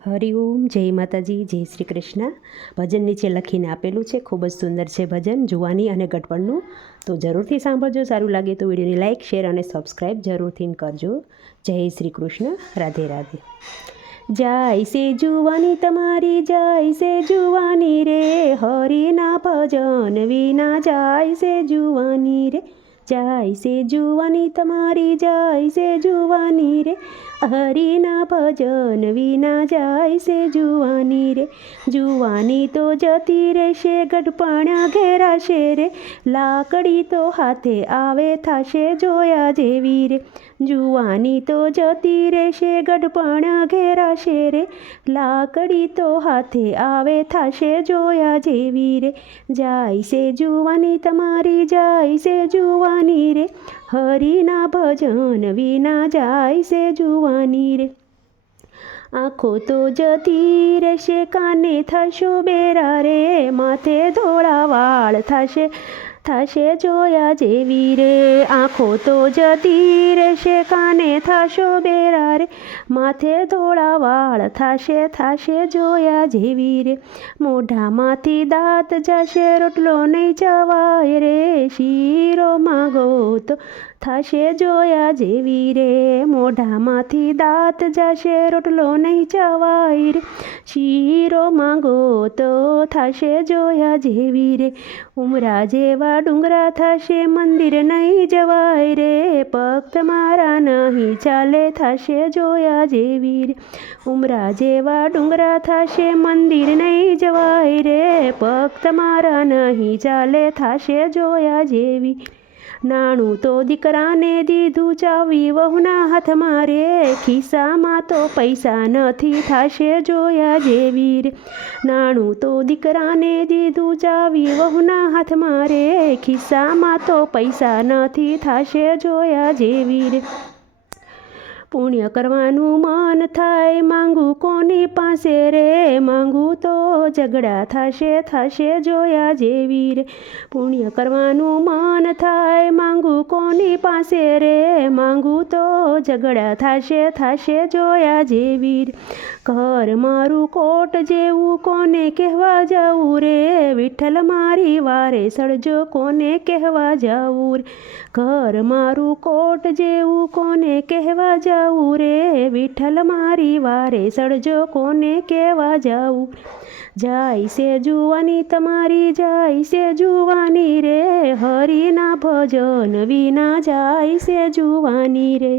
હરિઓમ, જય માતાજી, જય શ્રી કૃષ્ણ। ભજન નીચે લખીને આપેલું છે, ખૂબ જ સુંદર છે ભજન જુવાની અને ગઢપણનું। તો જરૂરથી સાંભળજો। સારું લાગે તો વિડીયોને લાઇક, શેર અને સબસ્ક્રાઈબ જરૂરથી કરજો। જય શ્રી કૃષ્ણ, રાધે રાધે। જાય છે જુવાની તમારી, જાય છે જુવાની રે, હરિના ભજન વિના જાય છે જુવાની રે। જાય છે જુવાની તમારી, જાય છે જુવાની રે, હરિના ભજન વિના જાય છે જુવાની રે। જુવાની તો જતી રહેશે, ગઢપણ ઘેરાશે રે, લાકડી તો હાથે આવે થાશે જોયા જેવી રે। જુવાની તો જતી રહેશે, ગઢપણ ઘેરાશે રે, લાકડી તો હાથે આવે થાશે જોયા જેવી રે। જાય છે જુવાની તમારી, જાય છે જુવાની રે, હરિના ભજન વિના જાય છે જુવાની રે। આંખો તો જતી રહેશે, કાને થશો બેરા રે, માથે ધોળા વાળ થાશે જોયા જેવી રે। આંખો તો જતી રહેશે, કાને થશો બેરા રે, માથે ધોળા વાળ થાશે જોયા જેવી રે। મોઢામાંથી દાંત જશે, રોટલો નહીં ચવાય રે, શીરો માગો તો થાશે જોયા જેવી રે। મોઢામાંથી દાંત જશે, રોટલો નહીં ચવાય રે, શીરો માંગો તો થાશે જોયા જેવી રે। ઉમરા જેવા ડુંગરા થશે, મંદિર નહીં જવાય રે, પગ તમારા નહીં ચાલે થાશે જોયા જેવી રે। ઉમરા જેવા ડુંગરા થશે, મંદિર નહીં જવાય રે, પગ તમારા નહીં ચાલે થાશે જોયા જેવી। નાણું તો દીકરાને દીધું, ચાવી વહુના હાથમાં રે, ખિસ્સામાં તો પૈસા નથી થાશે જોયા જેવી રે। નાણું તો દીકરાને દીધું, ચાવી વહુના હાથમાં રે, ખિસ્સામાં તો પૈસા નથી થાશે જોયા જેવી રે। પુણ્ય કરવાનું મન થાય, માંગું કોની પાસે રે, માંગું તો ઝઘડા થાશે જોયા જેવી રે। પુણ્ય કરવાનું મન થાય, માંગું કોની પાસે રે, માંગું તો ઝઘડા થાશે જોયા જેવી રે। ઘર મારું કોટ જેવું, કોને કહેવા જાવું રે, વિઠ્ઠલ મારી વારે સળજો કોને કહેવા જાવું રે। ઘર મારું કોટ જેવું, કોને કહેવા જાવું રે, વિઠ્ઠલ મારી વારે સળજો કોને કહેવા જાવું રે। જાય છે જુવાની તમારી, જાય છે જુવાની રે, હરિના ભજન વિના જાય છે જુવાની રે।